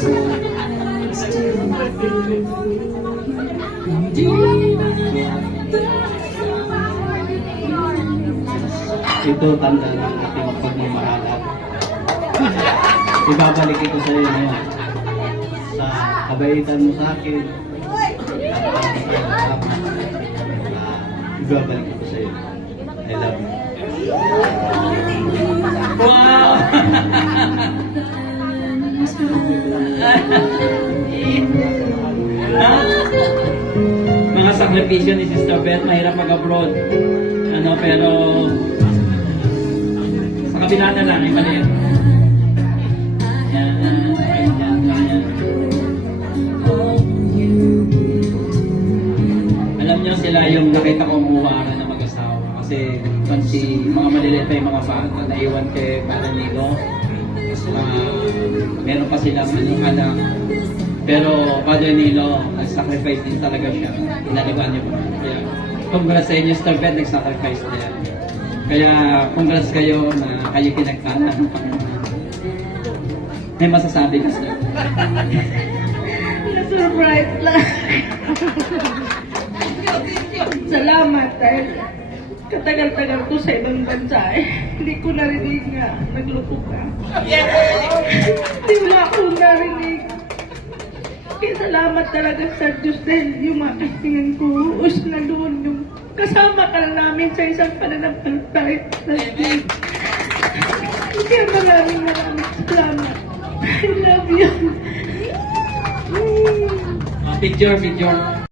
Ito tanda ng ating pagmamahalan. Ibabalik ito sa iyo ngayon. Sa kabaitan mo sa akin. Ibabalik ito sa iyo. I love you. Wow! Mga sakripisyo ni Sister Beth, mahirap mag-abroad. Pero sa kabila na lang, ay mali. Yan. Alam niyo sila yung nakita ko umuwaran na mag-asawa. Kasi mga maliliit pa yung mga bata na iwan kay Father Nilo. Meron pa silang anak. Pero Father Nilo, nag-sacrifice din talaga siya. Inaliwan niyo po. Kaya, congrats sa inyo, Sister Beth, nag-sacrifice na yan. Kaya, congrats kayo na kayo pinagtanan ng Panginoon. May masasabi ka, sir? Na-surprise lang. Salamat dahil katagal-tagal ko sa ibang bansa hindi ko narinig nga nagloko ka. Hindi wala akong narinig. Kaya salamat talaga sa Diyos dahil yung mga kastingan ko us na doon yung kasama ka na namin sa isang pananampalataya. Kaya maraming salamat. I love you. Picture.